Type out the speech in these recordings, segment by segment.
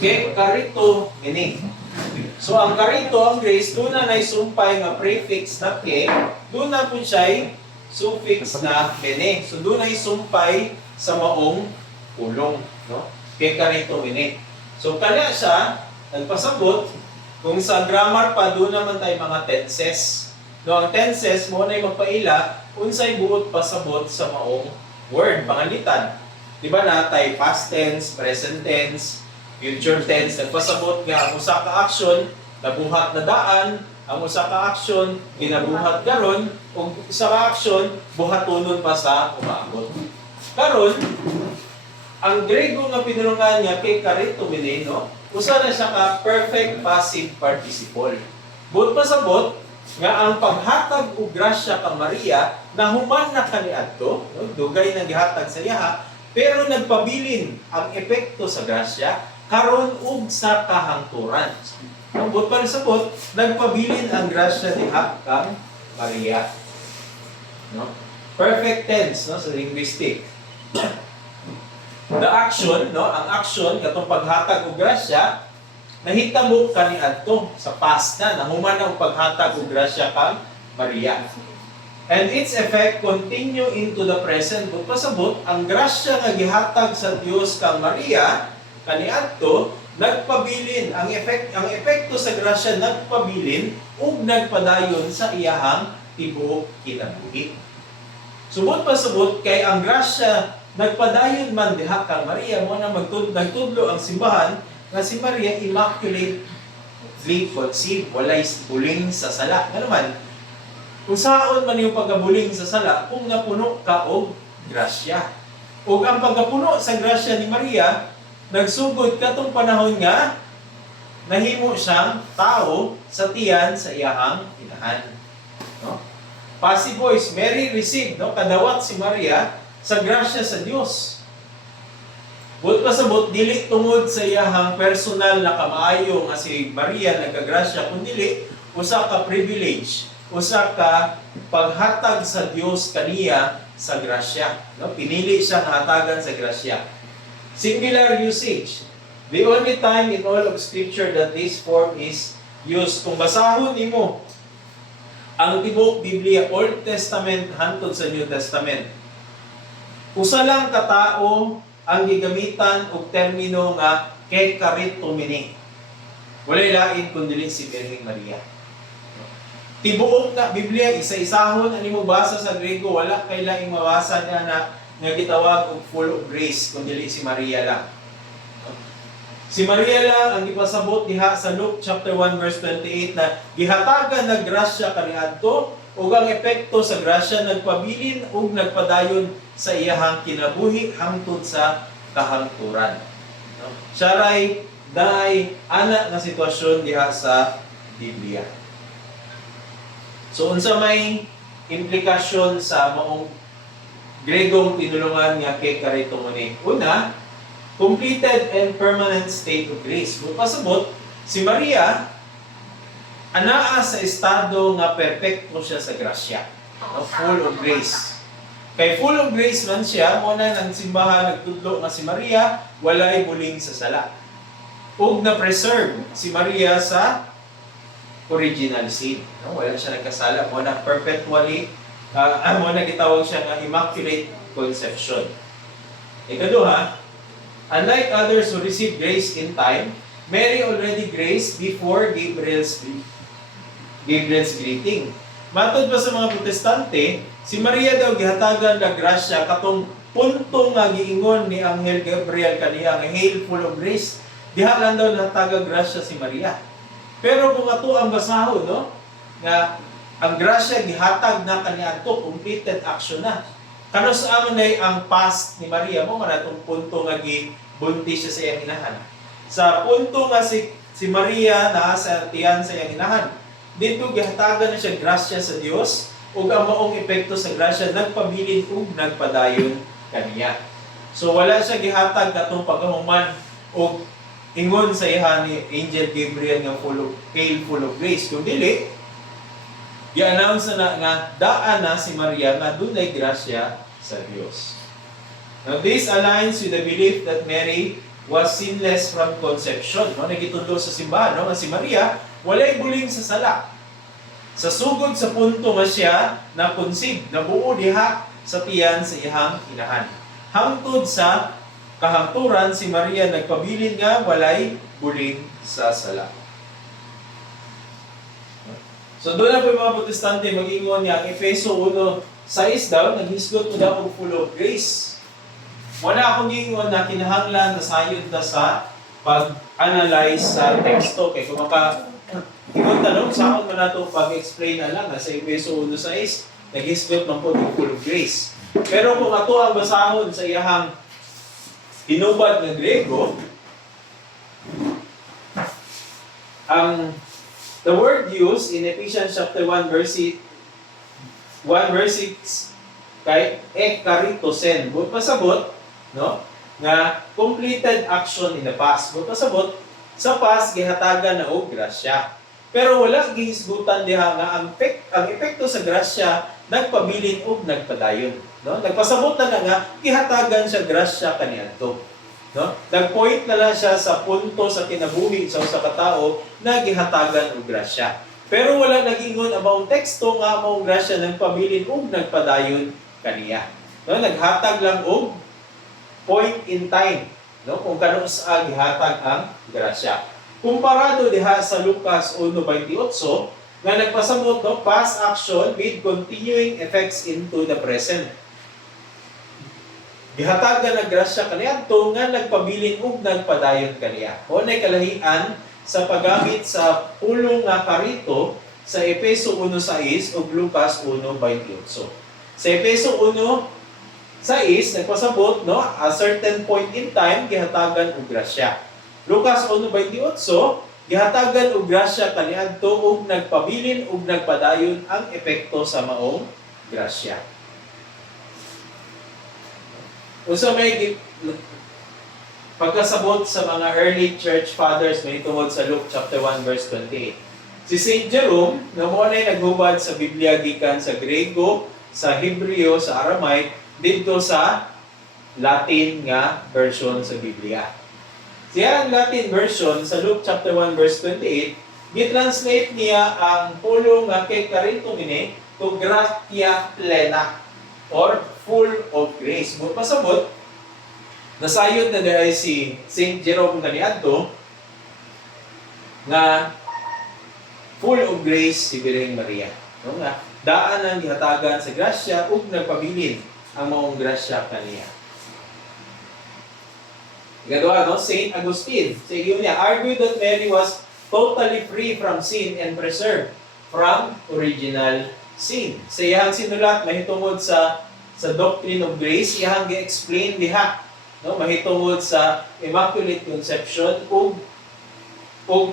kay karito meaning. So ang karito, ang grace, doon na naisumpay nga prefix na ke, doon na po siya suffix na mene. So doon na isumpay sa maong pulong, no? Kay karito mene. So kanya siya nagpasabot kung sa grammar pa doon naman tayo mga tenses. No, ang tenses mo na magpaila unsay buot pasabot sa maong word, pangalitan. Di ba na tayo past tense, present tense, future tense, nagpasabot nga ang usa ka action nabuhat na daan, ang usa ka action ginabuhat karon, ug usa ka action buhatonon pa sa umaabot. Karon ang Grego nga pinulungan niya kay karito mene, no? Usa na siya ka perfect passive participle. Buot pasabot nga ang paghatag og grasya ka Maria nahuman na kaniadto, no? Dugay nang gihatag sa iya, pero nagpabilin ang epekto sa grasya karon ug sa kahangturan. Ang buot pasabot nagpabilin ang grasya diha kang Maria. No? Perfect tense, no, sa linguistic. The action, no, ang action katong paghatag og grasya nahitabo kaniadto sa past na nahuman ang paghatag og grasya kang Maria. And its effect continue into the present. But pasabot ang grasya nga gihatag sa Dios kang Maria kaniadto nagpabilin ang epekto sa grasya nagpabilin ug nagpadayon sa iyahang tibuok kinabuhi. Subot pasabot kay ang grasya nagpadayon man diha kang Maria mo na nagtudlo ang simbahan nga si Maria immaculately conceived, walay buling sa sala. Nga naman, kung saan man yung pagkabuling sa sala, kung napuno ka og grasya. O ang pagkapuno sa grasya ni Maria, nagsugod katong panahon nga, nahimo siyang tao sa tiyan sa iyahang inahan. No? Passive voice, Mary received, no? Kadawat si Maria sa grasya sa Dios. Buot pasabot dili tungod sa iyahang personal na kamaayo nga si Maria nagkagrasya, kundi usa ka privilege, usa ka paghatag sa Dios kaniya sa grasya. No? Pinili siya nga hatagan sa grasya. Singular usage. The only time in all of Scripture that this form is used. Kung basahon nimo ang tibuok Biblia, Old Testament hantod sa New Testament, usa lang ka tawo ang gigamitan og termino nga kay karito mene. Walay lain kundi si Birheng Maria. Tibuok na Biblia isa-isahon ani mo basa sa Grego, wala kay laing mabasa niya na nga gitawag og full of grace kundi si Maria lang. Si Maria lang ang gipasabot diha sa Luke chapter 1 verse 28 na gihatagan ng grasya kaniadto ug ang epekto sa grasya nagpabilin ug nagpadayon sa iyahang kinabuhi hangtod sa kahangturan. No? Siya ray daay ana nga sitwasyon diha sa Biblia. So unsa may implikasyon sa maong Gregong tinulungan nga kay karito mene? Una, completed and permanent state of grace. Kung pasabot, si Maria, anaa sa estado nga perpekto siya sa grasya. No? Full of grace. Kay full of grace man siya, muna ng simbahan nagtudlo nga si Maria, walay buling sa sala. Ug na-preserve si Maria sa original sin. No? Wala siya nagkasala. Muna perpetually, muna gitawag siya nga immaculate conception. Ikaduha, unlike others who received grace in time, Mary already graced before Gabriel's greeting. Matod pa sa mga protestante, si Maria daw gihatagan na grasya katong punto nga giingon ni Anghel Gabriel kaniya nga hail full of grace. Diha lang daw nahataga grasya si Maria. Pero kung ato ang basahon, no, nga ang grasya gihatag na kaniadto, completed action na. Kano sa amon ay ang past ni Maria mo manatong punto nga gibuntis siya sa iyang inahan. Sa punto nga si Maria naa sa tiyan sa iyang inahan, dito gihatagan na siya grasya sa Dios ug ang maong epekto sa grasya nagpabilin ug nagpadayon kaniya. So wala siya gihatag katong pagkahuman ug ingon sa iya ni Angel Gabriel nga full of grace. Kung dili, i-announce na nga daan na si Maria nga dunay grasya sa Dios. Now this aligns with the belief that Mary was sinless from conception. No? Nagitulo sa simbahan, no? Nga si Maria, walay buling sa sala. Sa sugod sa punto nga siya na conceive, nabuo diha sa tiyan sa iyang inahan. Hangtod sa kahangturan, si Maria nagpabilin nga walay buling sa sala. So doon na po yung mga protestante mag-ingon niya, Efeso 1:6 daw, naghisgot mo daw og full of grace. Wala akong gingon na kinahanglan na sayod na sa pag-analyze sa teksto. Kaya kung ingon tanong, sa akong man nato pag-explain na lang, sa Efeso 1:6, naghisgot man po ng full of grace. Pero kung ato ang basahon sa iyahang hinubad ng Grego, the word used in Ephesians chapter 1 verse 6 kay ekaritosen. Buot pasabot, no? Nga completed action in the past. Buot pasabot, sa past gihatagan na og grasya. Pero wala gihisgutan diha nga ang epekto sa grasya nagpabilin og nagpadayon, no? Nagpasabot na nga gihatagan siya grasya kaniadto. No? Nag-point na lang siya sa punto sa kinabuhi sa usa ka tawo na gihatagan og grasya. Pero wala nag-ingon about teksto nga mao grasya nagpabilin ug nagpadayon kaniya. No? Naghatag lang og point in time, no? Kung kano sa gihatag ang grasya. Kumparado diha sa Lucas 1:28 nga nagpasabot, no, past action with continuing effects into the present. Gihatagan ng grasya kaniadto nga nagpabilin ug nagpadayon kaniya. O nay kalahian sa paggamit sa pulong nga karito sa Efeso 1:6 ug Lucas 1:28. Sa Efeso 1:6 nagpasabot, no, a certain point in time gihatagan og grasya. Lucas 1:28 gihatagan og grasya kaniadto ug nagpabilin ug nagpadayon ang epekto sa maong grasya. Unsa may pagkasabot sa mga early church fathers may tungod sa Luke chapter 1 verse 28. Si Saint Jerome, na mo na naghubad sa Biblia gikan sa Grego, sa Hebreo, sa Aramaic, dito sa Latin nga version sa Biblia. Siya ang Latin version sa Luke chapter 1 verse 28, gitranslate niya ang pulo nga kay karintumine to gratia plena or full of grace. Mo pasabot, nasayod na dahil si Saint Jerome kaniadto nga full of grace si Birheng Maria. No nga, daan ang gihatagan sa grasya ug nagpabilin ang maong grasya kaniya. Ikaduha, no? Saint Augustine, sa iyo niya, argued that Mary was totally free from sin and preserved from original sin. Sa iyang sinulat, mahitungod sa Doctrine of Grace, iyang gi-explain diha, no? Mahitungod sa Immaculate Conception ug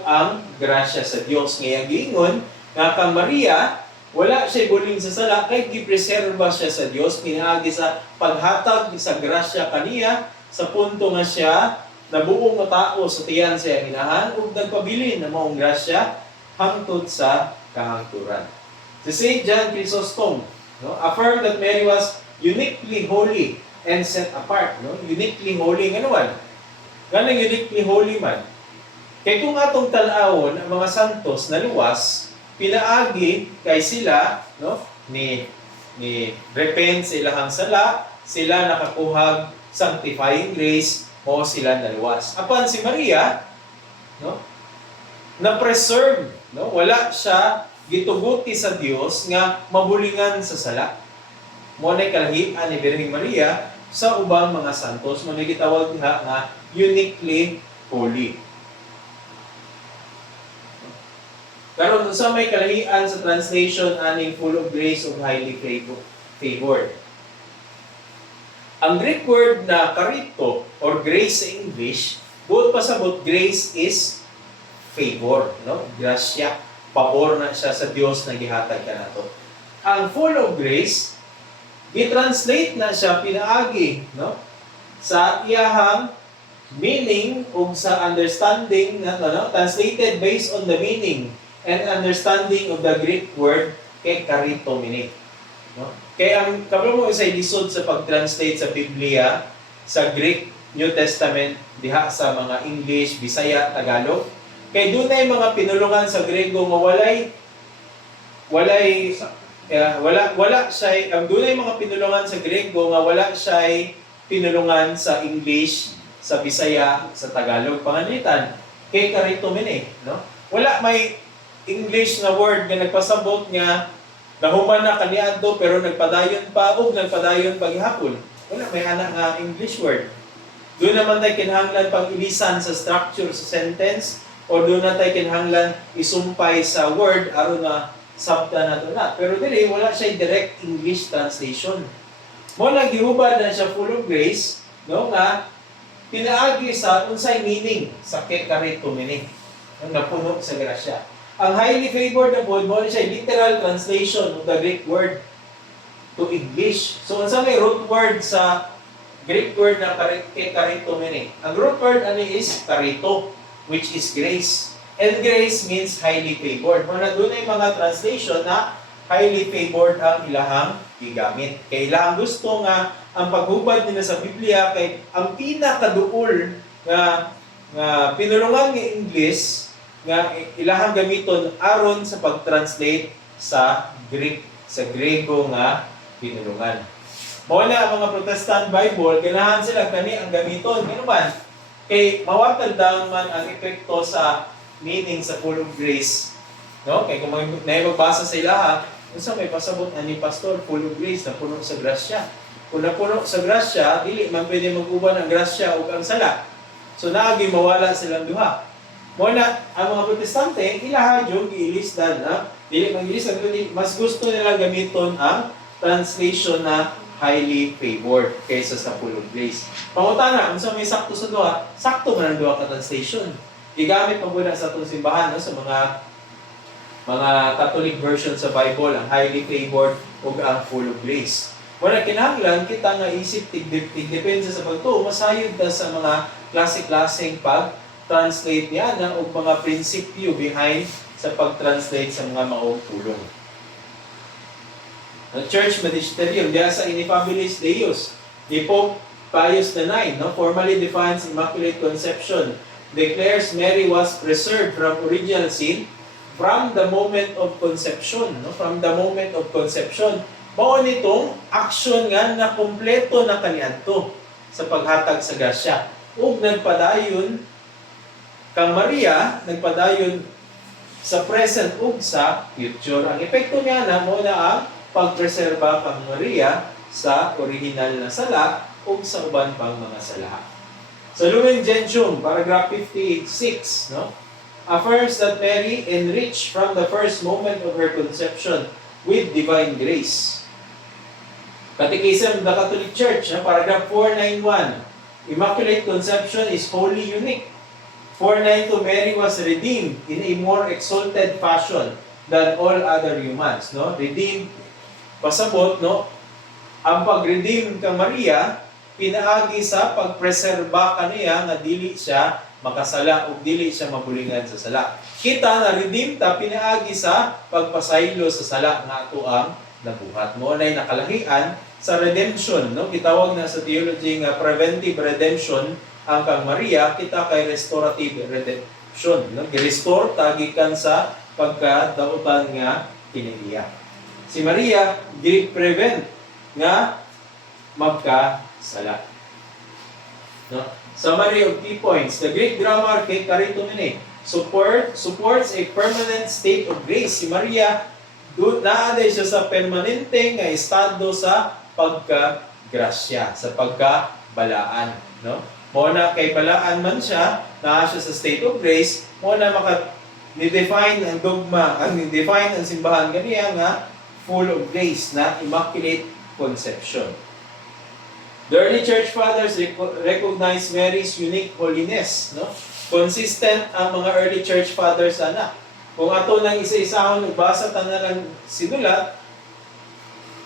ang grasya sa Dios. Ngayang giingon nga kang Maria, wala siya buling sa sala kay gipreserba siya sa Dios pinaagi sa paghatag sa grasya kaniya sa punto nga siya nabuong tao sa tiyan sa inahan ug nagpabilin na maong grasya hangtod sa kahangturan. Si Saint John Chrysostom, no, affirmed that Mary was uniquely holy and set apart, no? Uniquely holy nga naman. Ganang uniquely holy man. Kay kung atong tan-awon ang mga santos na luwas, pinaagi kay sila, no, ni repent sa ilahang sala, sila nakakuhag sanctifying grace o sila naluwas. Apan si Maria, no, na-preserve, no, wala siya gituguti sa Dios nga mabulingan sa sala. Mo nay kalahian ni Birheng Maria sa ubang mga santos, mo nay gitawag diha nga uniquely holy. Karon sa may kalahian sa translation aning full of grace ug highly favored. Ang Greek word na karito or grace sa English, buot pasabot grace is favor, no? Grasya, pabor na siya sa Dios na gihatag kanato. Ang full of grace, gi-translate na siya pinaagi, no? Sa iyahang meaning ug sa understanding na, no? Translated based on the meaning and understanding of the Greek word kay karitomene. No? Kaya ang kablo mo isay lisod sa pag-translate sa Biblia sa Greek New Testament diha sa mga English, Bisaya, Tagalog. Kay dunay mga pinulungan sa Grego nga wala siya dunay mga pinulungan sa Grego nga wala siya pinulungan sa English, sa Bisaya, sa Tagalog. Panganitan kay karitomene, no? Wala may English na word nga nagpasabot nga nahuman na kaniadto pero nagpadayon pa ug nagpadayon pa gihapon. Wala may ana nga English word. Doon naman tayo kinahanglan pang ilisan sa structure sa sentence o doon na tayo kinahanglan isumpay sa word aron na sabta nato na. Pero dili wala siya direct English translation. Mo na gihubad na siya full of grace, no, nga pinaagi sa unsay meaning sa kekaritomene ang napuno sa grasya. Ang highly favored na po, mo siya literal translation of the Greek word to English. So unsa may root word sa Greek word na kekaritomene? Ang root word ani is karito, which is grace. And grace means highly favored. Mo na dunay mga translation na highly favored ang ilahang gigamit. Kay ilahang gusto nga ang paghubad nila sa Biblia kay ang pinakaduol nga pinulungan ng English nga ilahang gamiton aron sa pag-translate sa Greek, sa Grego nga pinulungan. Mao na ang mga Protestant Bible ganahan sila kani ang gamiton ngano man kay mawatal down man ang epekto sa meaning sa full of grace, no? Kay kung magbasa sa ilaha unsa may pasabot ani pastor full of grace na puno sa grasya. Kung napuno sa grasya dili man pwede mag-uban ang grasya ug ang sala. So naagi mawala silang duha. Mo na ang mga Protestante ilaha jud giilisdan na dili mag-ilisdan kundi mas gusto nila gamiton ang translation na highly favored kaysa sa full of grace. Pangutana, unsa may sakto sa duha? Sakto man ang duha ka translation. Gigamit pa muna sa atong simbahan no, sa mga Catholic version sa Bible ang highly favored ug ang full of grace. Wala kinahanglan kita nga isip tigdepende sa pagtuo masayod ta sa mga klase-klaseng pag-translate niya na og mga prinsipyo behind sa pag-translate sa mga maong pulong. Ang Church Magisterium diya sa Ineffabilis Deus ni Pope Pius IX formally defines Immaculate Conception, declares Mary was preserved from original sin from the moment of conception, from the moment of conception. Mao nitong aksyon nga na kumpleto na kaniadto sa paghatag sa grasya. Ug nagpadayon kang Maria, nagpadayon sa present ug sa future. Ang epekto niya na mo na ang pagpreserba kang Maria sa original na sala ug sa uban pang mga sala. Sa Lumen Gentium, paragraph 56, affirms that Mary enriched from the first moment of her conception with divine grace. Catechism of the Catholic Church, paragraph 491, Immaculate Conception is wholly unique. 492, Mary was redeemed in a more exalted fashion than all other humans. Redeemed, pasabot, ang pag-redeem kang Maria, pinaagi sa pagpreserba kaniya nga dili siya makasala o dili siya mabulingan sa sala. Kita na redeem ta pinaagi sa pagpasaylo sa sala nga ato ang nabuhat. Mo nay nakalahian sa redemption, gitawag na sa theology nga preventive redemption ang kang Maria, kita kay restorative redemption, gi-restore tagikan sa pagkadautan nga kinaiya. Si Maria gi-prevent nga magkasala. Summary of key points. The Greek grammar kekaritomene supports a permanent state of grace. Si Maria naaday siya sa permanente nga estado sa pagkagrasya, sa pagkabalaan, Mo na kay balaan man siya, naa siya sa state of grace, mo na ni-define ang dogma, ni-define ang simbahan ganiya nga full of grace na Immaculate Conception. The early church fathers recognize Mary's unique holiness, Consistent ang mga early church fathers ana. Kung ato nang isa-isahon basa ta na lang sinulat,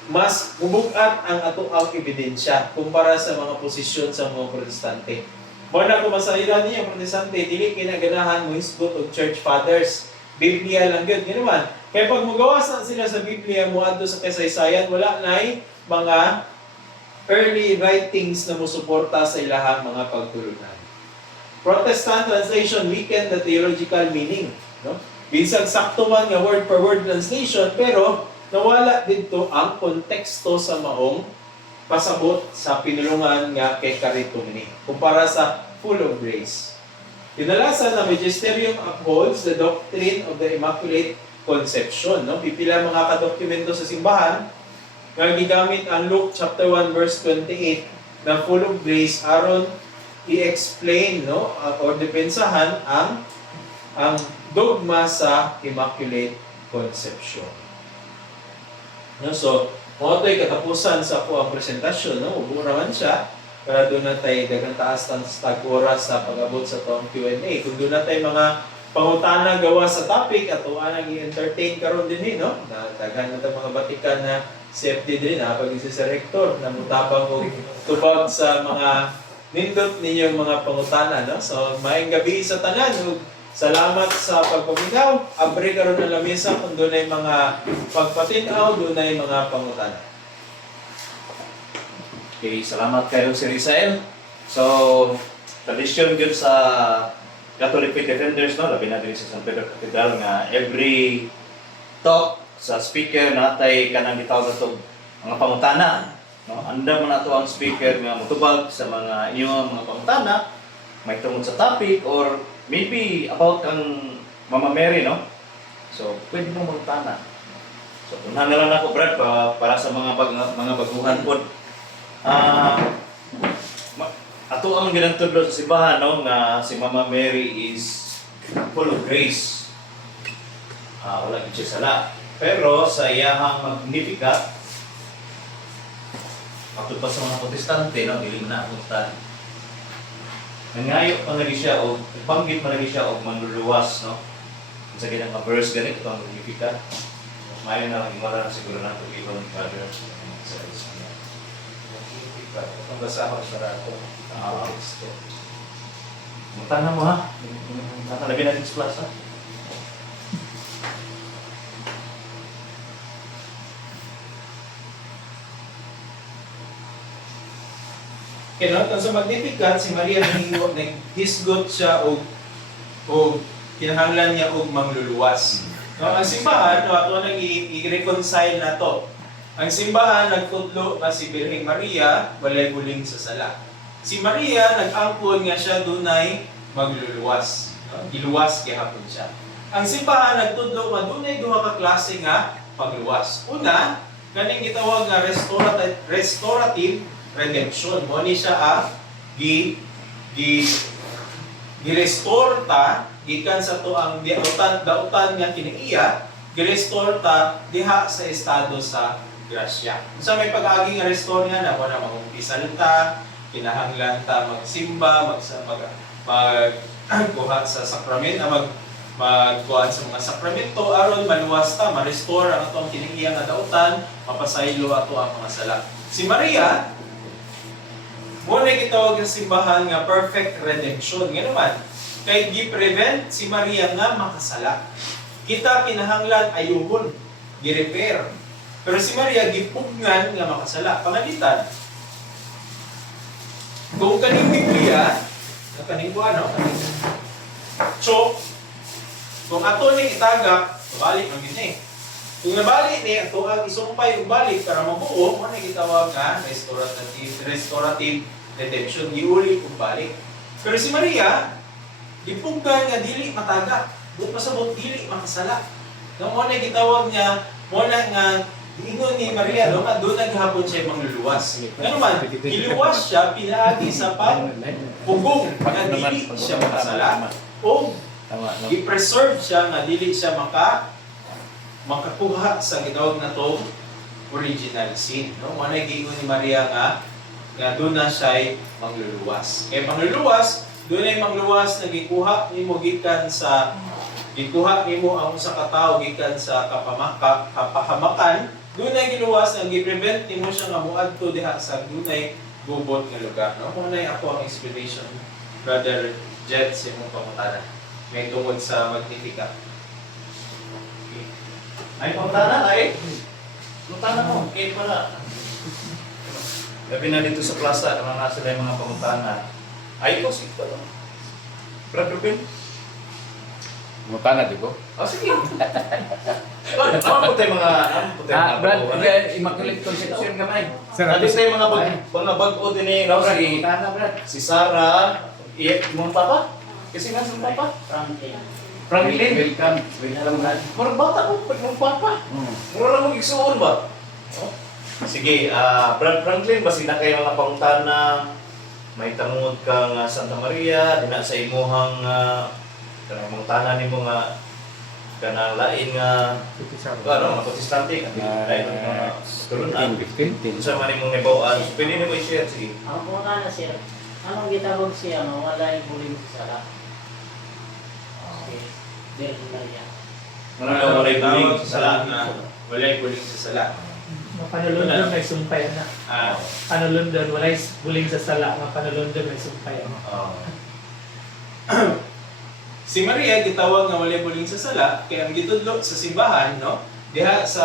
mas bubugat ang ato ang ebidensya kumpara sa mga posisyon sa mga Protestante. Muna kung masayran niya Protestante, dili kinaganahan mo hisgot og church fathers. Biblia lang yun. Yan naman. Kaya pag magawas na sila sa Biblia, muadto sa kasaysayan, wala na'y mga early writings na musuporta sa ilahang mga pagtulunan. Protestant translation weaken the theological meaning. No? Binsag sakto man nga word per word translation, pero nawala dito ang konteksto sa maong pasabot sa pinulungan nga kay Carito ni kumpara sa full of grace. Kinalasan na Magisterium upholds the doctrine of the Immaculate Conception. No? Pipila mga kadokumento sa simbahan nga gigamit ang Luke chapter 1 verse 28 na full of grace aron i-explain or depensahan ang dogma sa Immaculate Conception. No, so mo to'y katapusan sa ako ang presentasyon, no? Ubo naman siya para doon na tayo dagang taas ng oras sa pag-abot sa itong Q&A. Kung doon na tayo mga pangutana gawa sa topic at tuwanang i-entertain karon din no? Na daghan na mga batikan na safety din pag isa sa rektor na mutabang o tubag sa mga nindot ninyong mga pangutana, no? So, maayong gabi sa tanan. Salamat sa pagpaminaw. Abre karon ng lamesa kung doon ay mga pagpatinaw, doon ay mga pangutana. Okay, salamat kayo Sir Isael. So, tradisyon yun sa Catholic Faith Defenders, no? Labi na din sa San Pedro Cathedral nga every talk sa speaker natay kanang gitawag nato mga pangutana. No, anda mo na to ang speaker nga mutubag sa mga iyong mga pangutana, may tungod sa topic or maybe about kang Mama Mary, no? So, pwede mo magtana. So, tunan na lang ako, Brad, para sa mga baguhan po. Ato ang ginantudlo sa simbahan, no? Nga si Mama Mary is full of grace. Wala siya sala. Pero sa iyahang Magnificat, ato pa sa mga protestante, no, dili na apuntan. Nangayo pa nga siya o banggit pa nga siya o manluluwas, no. Sa ganang mga verse ganito ang Magnificat. Mayo na lang imara na siguro na ito ibang brother sa Islam. Ang basahan sa rato. Mutan na mo ha. Nakalabi natin sa plaza. Kaya sa Magnificat, si Maria nag-hisgot siya o kinahanglan niya og mangluluwas. No, ang simbahan, ato nang i-reconcile na to. Ang simbahan nagtudlo nga si Birheng Maria walay buling sa sala. Si Maria nag-angkon nga siya dunay magluluwas. No? Giluwas kay hapon siya. Ang simbahan nagtudlo nga dunay duha ka klase nga pagluwas. Una, kaning gitawag nga restorative redemption. Mo ni siya gi-restore ta gikan sa to ang dautan nga kiniiya, gi-restore ta diha sa estado sa grasya. Sa may pag-agi nga restore nga na wala magumpisal ta, kinahanglan ta magsimba, magkuha sa sakramento, magkuha sa mga sakramento aron maluwas ta, ma-restore ang atong kiniiya nga dautan, mapasaylo ato ang mga sala. Si Maria muna gitawag sa simbahan nga perfect redemption. Nga naman, kay gi-prevent si Maria nga makasala. Kita kinahanglan ayuhon, gi-repair. Pero si Maria gipugnan nga makasala. Pangalitan, kung kaning Biblia, kaning buwan, kung ato ning itagak, balik man gini. Kung nabalik ni ato ang isumpay ug balik para mabuo, mo na gitawag nga restorative redemption, giuli ug balik. Pero si Maria, gipugkan nga dili matagak, buot pasabot dili makasala. Nga mo na gitawag niya, mo na nga ingon ni Maria, no, nga doon naghapon siya mangluluwas. Nga naman, giluwas siya pinaagi sa pagpugong nga dili siya makasala o i-preserve siya nga dili siya makakuha sa gitawag na to original sin. No? Mo na giingon ni Maria nga doon na siya mangluluwas. Kaya mangluluwas, doon ay mangluwas na gikuha nimo gikan sa gikuha nimo ang usa ka tawo gikan sa kapahamakan, doon ay giluwas na gi-prevent nimo siya nga moadto diha sa dunay gubot nga lugar. No? Kung nay ako ang explanation, Brother Jet, sa imong pangutana. May tungod sa Magnificat. Ay, pangutana ay. Pangutana mo, okay pala. Labi na dito sa plaza, naman na sila yung mga pangutana. Ay, ikaw, sige pa lang. Brad Ruben? Mutana di ko. Oh, sige. Ano po tayo mga, Brad, bago, Immaculate Conception kamay. Dati tayo mga bago din eh, no? Mutana, Brad. Si Sarah, mong papa? Kasi nga si papa? Franklin. Welcome. Welcome, Brad. Parang bata ko, pag mong papa. Mura lang mong igsuon ba? Oh. Sige, Brad Franklin, basi na kayo mga pangutana, may tangod kang Santa Maria, dina sa imuhang kanang mga tanan nimo nga kanang lain nga mga protestante lain nga tulon na 15. sa man imong nibawaan pwede nimo i-share sige. Ang una na sir, anong gitawag siya no? Wala yung buling sa sala. Okay. Virgin Maria. Ano na walay buling Tawag sa sala na walay buling sa sala. Panulundon may sumpay na. Ah, Panulundon, walay buling sa sala. Nga panulundon may sumpay na. si Maria gitawag nga walay buling sa sala kay ang gitudlo sa simbahan no diha sa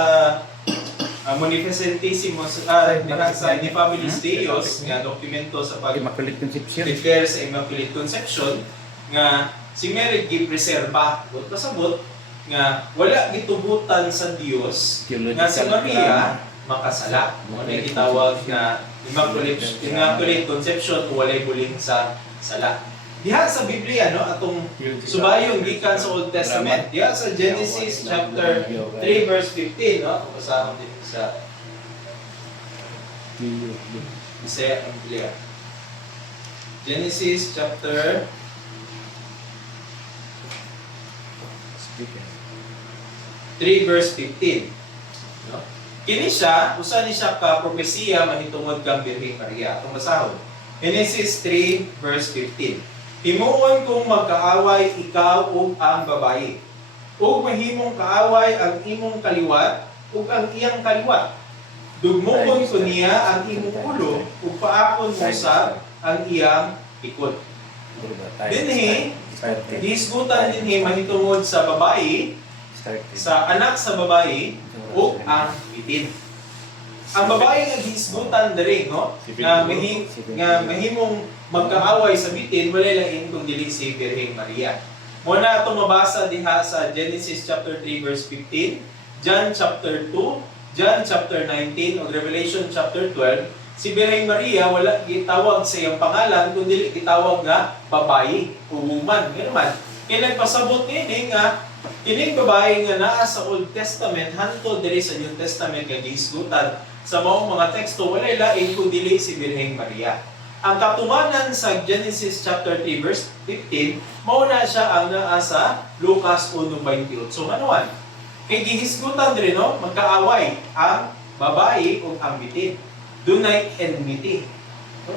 Munificentissimus diha sa Ni Familis Deos nga dokumento sa Immaculate Conception. pag-declare sa Immaculate Conception nga si Mary gipreserba but pasabot nga wala gitubutan sa Dios nga si Maria makasala mo na gitawag nga Immaculate Conception o walay buling sa sala. Diha sa Biblia no atong subayon gikan sa Old Testament. Diha sa Genesis chapter 3 verse 15 no basahon din sa Isaiah ang Biblia. Genesis chapter 3 verse 15. No? Kini siya, usa ni siya ka propesiya mahitungod kang Birheng Maria. Atong basahon. Genesis 3 verse 15. Himuon kong magkaaway ikaw ug ang babayi. Ug mahimong kaaway ang imong kaliwat ug ang iyang kaliwat. Dugmokon ko niya ang imong ulo ug paakon mo sa ang iyang ikot. Dinhi, hisgutan dinhi mahitungod sa babayi, sa anak sa babayi ug ang bitin. Ang babae nga hisgutan diri no nga mahimong magkaaway sa bitin wala lain kung dili si Birheng Maria. Muna atong mabasa diha sa Genesis chapter 3 verse 15, John chapter 2, John chapter 19 ug Revelation chapter 12. Si Birheng Maria wala gitawag sa iyang pangalan kundi gitawag nga babayi o woman. Ngano kay nagpasabot ni nga kining babae nga naa sa Old Testament hanto diri sa New Testament nga gihisgutan sa maong mga teksto wala lain kundi si Birheng Maria. Ang katumanan sa Genesis chapter 3 verse 15 mao na siya ang naa sa Lucas 1:28. So anuan? Kay gihisgutan diri no magkaaway ang babae ug ang bitin. Dunay enmity.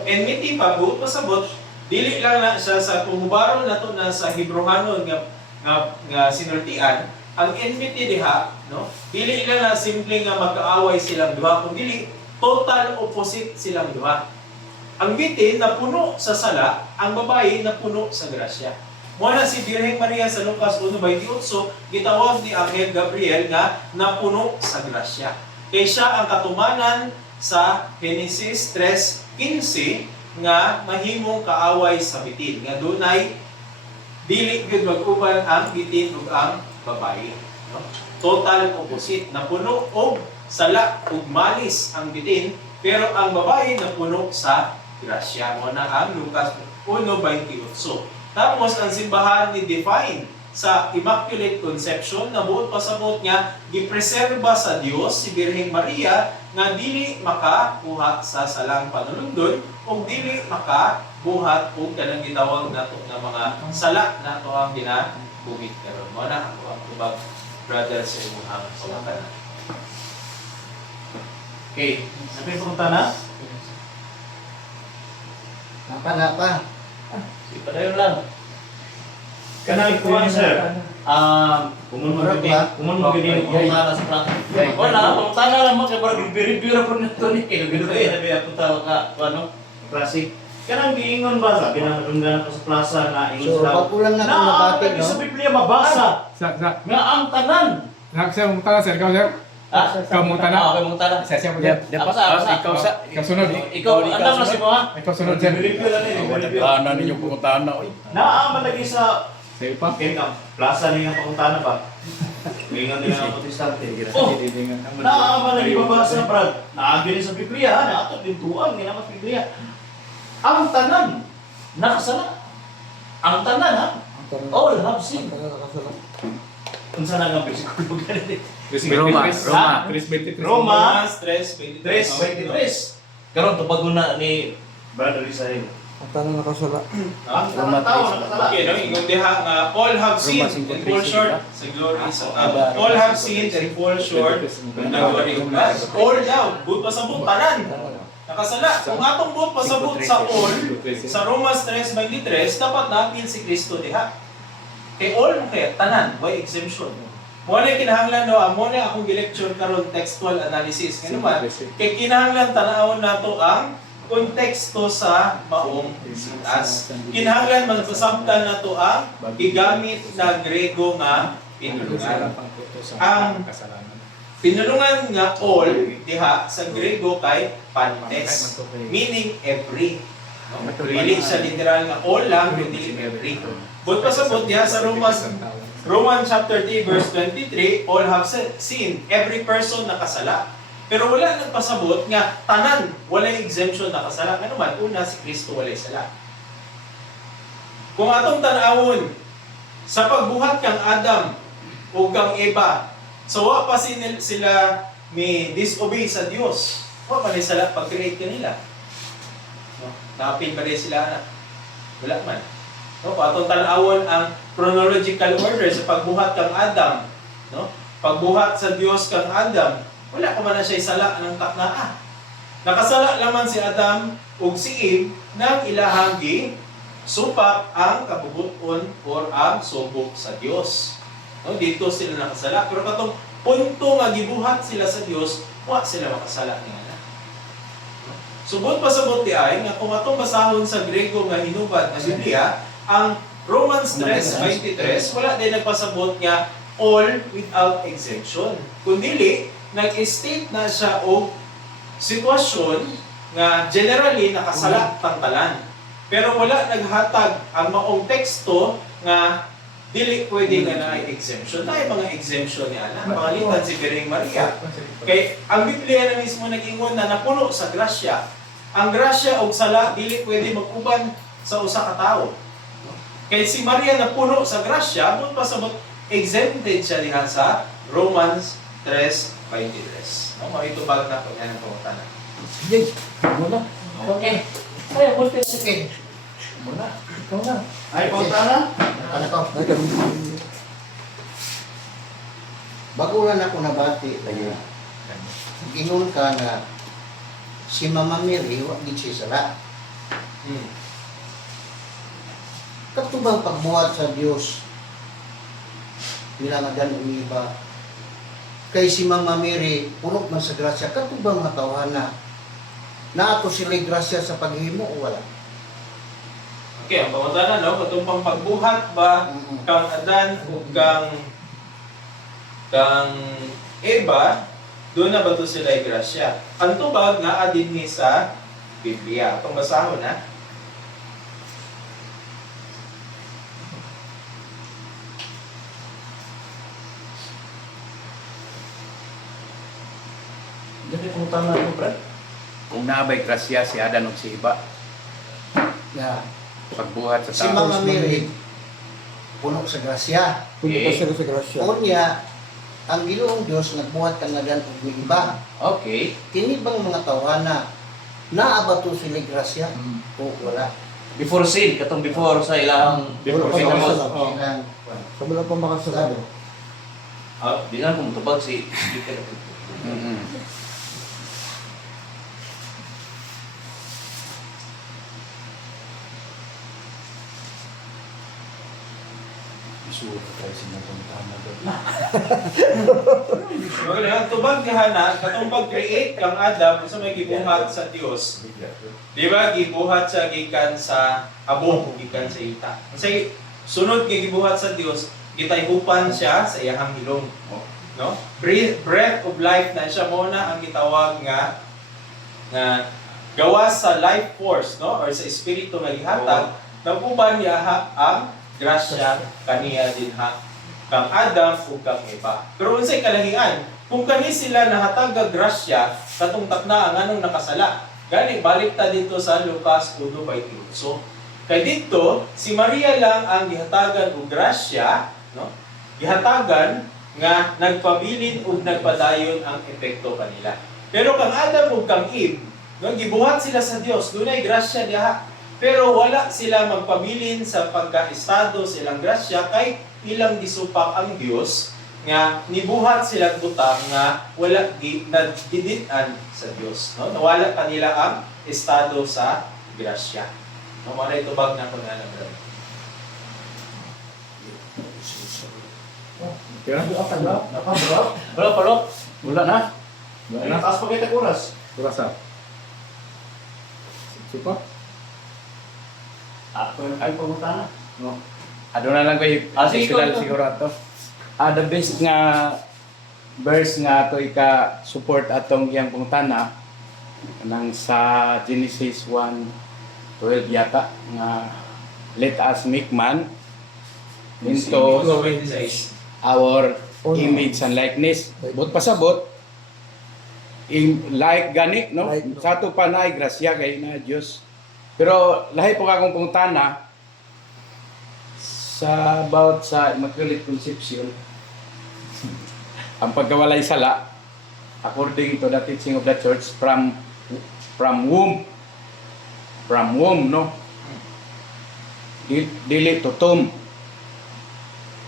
Enmity pa buot pasabot dili lang na siya sa kumubaron nato na sa Hebrehanon nga sinultian ang enmity diha no dili lang na simple nga magkaaway silang duha kundi total opposite silang duha. Ang bitin na puno sa sala, ang babae na puno sa grasya. Muna si Birheng Maria sa Lucas 1:28 gitawag ni Anghel Gabriel nga napuno sa grasya. Kay siya ang katumanan sa Genesis 3:15 nga mahimong kaaway sa bitin nga dunay dili gyud mag-uban ang bitin ug ang babae no? Total opposite na puno og sala ug malis ang bitin pero ang babae na puno sa grasya mo na ang Lucas 1:28. Tapos ang simbahan ni define sa Immaculate Conception na buot pasabot nga gipreserba sa Dios si Birheng Maria nga dili makakuha sa salang panulundon o dili makabuhat og kanang gitawag nato nga mga sala nato ang ginabumit karon. Mo na ako ang tubag brother sa imong pangutana. Okay, sabi po na? Napa. Ipadayon lang. Kanang kuwan sir. Kumun mo gid yung pangutana sa plato. Wala, pangutana lang mo kay parang biri-bira po nito ni kay gid sabi ako tawo ka ano, klase. Kanang giingon ba sabi na nadunggan ko sa plaza na ingon So, sila. pagkulang na itong nabati, no? Sa Biblia mabasa Sa nga ang tanan. siya mong tala sir, ikaw sir. Ah, Kamutan na. kamutan na. Isa siya mo Yan, dyan. yan pa. Ikaw sa... Ikaw sunod. Ikaw, andam na si mo ha? Ikaw sunod dyan. Review lang eh, review. Ano ninyo pumuntahan na, oy. Naaman lagi sa Sa'yo pa. plaza niya pamuntana pa. Ngayon nila ang protestante. Oh, naaman lagi babasa brad. Naagyo ni sa Biblia ha, naatot din tuang ginamat Biblia. Ang tanan nakasala. Ang tanan ha. All have sinned. Unsa na nga bersikulo ganito? Roma. Ha? Roma 3:23. 3:23. Karon tubagon na ni Brother Israel. Ang tanong nakasala. Ang mga tao nakasala. Okay, no, ingon diha nga all have sinned and fall short sa glory sa all have sinned and fall short ng glory of God. All daw, but pasabot tanan. Nakasala. Kung atong but pasabot sa all sa Romans 3:23, dapat naapil si Kristo diha. Kay all mo kaya tanan, why exemption? Mo na kinahanglan no, amo na akong gi-lecture karon textual analysis. Ngano man? Kay kinahanglan tan-awon nato ang konteksto sa maong sitas. Kinahanglan magpasabtan nato ang gigamit na Grego nga pinulungan. Ang pinulungan nga all diha sa Grego kay pantes, meaning every. No? Dili siya literal nga all lang, kundi every. But pasabot diha sa Romans chapter 3 verse 23, all have sinned, every person nakasala. Pero wala nagpasabot nga tanan walay exemption nakasala. Ano man, una si Kristo walay sala. Kung atong tan-awon sa pagbuhat kang Adam o kang Eva, so wa pa sila may disobey sa Dios. Wa pa ni sala pag-create kanila. No? Napin pa rin sila na. Wala man. No, atong tan-awon ang chronological order sa pagbuhat kang Adam, no? Pagbuhat sa Dios kang Adam, wala pa man na siya sala ng taknaa. Nakasala lamang si Adam ug si Eve nang ilahang supak ang kabubuton or ang subok sa Dios. No, dito sila nakasala, pero katong punto nga gibuhat sila sa Dios, wa sila makasala niya. Subot pasabot di ay nga kung atong basahon sa Grego nga hinubad na Biblia, ang Romans 3:23 wala din nagpasabot nga all without exemption. Kundi nag-state na siya og sitwasyon nga generally nakasala tangtalan. Pero wala naghatag ang maong teksto nga dili pwede nga na exemption. Tayo mga exemption niya na pangalitan si Birheng Maria. Kay ang Biblia na mismo nag-ingon na napuno sa grasya. Ang grasya og sala dili pwede mag-uban sa usa ka tawo. Kay si Maria na puno sa grasya, mo pasabot exempted siya diha sa Romans 3:23. No, maitubag na ko yan ang pangutana. Yay! Muna. Okay. Ay, multi sige. Muna. Ikaw na. Ay, pautana? Ano ko? Bago na ako nabati, ingon ka na si Mama Mary, wag di siya sala. Katubang pagbuhat sa Diyos, nilangadan ang iba. Kay si Mama Mary, puno man sa grasya, katubang matawhana. Na ato sila'y grasya sa paghimo o wala? Okay, ang pangutana no, katong pang pagbuhat ba kang Adan o kang Eva, doon na ba ito sila ay grasya? Ang tubag na adin ni sa Biblia. Itong basahon na. Jadi pautana ko, Brad. Kung naabay grasya si Adan o si Iba, Yeah. pagbuhat sa Si tao. Mama Mary, puno sa grasya. Unya, ang Ginoong Diyos nagbuhat kang nadan og iba. Okay. Kini bang mga tawana naabato sila grasya o wala? Before sin, katong before sa ilang Before sin. Kailangan Wala pa makasala. Di na kung tubag si Isuro tayo sa napuntahan na doon. Okay, ang tubag ni Hana, katong pag-create kang Adam, sa may gibuhat sa Dios. Di ba? Gibuhat siya gikan sa abong, gikan sa ita. Kasi sunod gibuhat sa Dios, gitayhupan siya sa iyahang hilom. no? Breath of life na siya muna ang gitawag nga gawa sa life force, no? Or sa espiritu nga gihatag, naguban niya ang grasya kaniya din ha kang Adam ug kang Eva. Pero unsay kalahian? Kung kani sila nahatag grasya katong takna ang anong nakasala. Gani balik ta dito sa Lucas 1:28. So, kay dito si Maria lang ang gihatagan og grasya, no? Gihatagan nga nagpabilin ug nagpadayon ang epekto kanila. Pero kang Adam ug kang Eve, no, gibuhat sila sa Dios, dunay grasya diha. Pero wala sila magpabilin sa pagka-estado silang grasya kay ilang gisupak ang Dios nga nibuhat sila butang nga wala nagdiditan sa Dios, no? Nawala kanila ang estado sa grasya. No, mo na itubag na ko na lang. Kaya? Wala pa, Wala na. Wala na. Taas pa kita oras. Wala sa. Supa? Ay, pumunta na. No. Ano na lang ko yung Sige, sila ikaw. siguro ato. The best nga verse nga ato ika-support atong iyang pungtana nang sa Genesis 1:12 yata nga let us make man into our image and likeness. But pasabot like gani no sa ato pa na grasya kay na Dios. Pero lahi po akong pungtana sa about sa Immaculate Conception ang pagkawalay sala according to the teaching of the church from womb no dili to tomb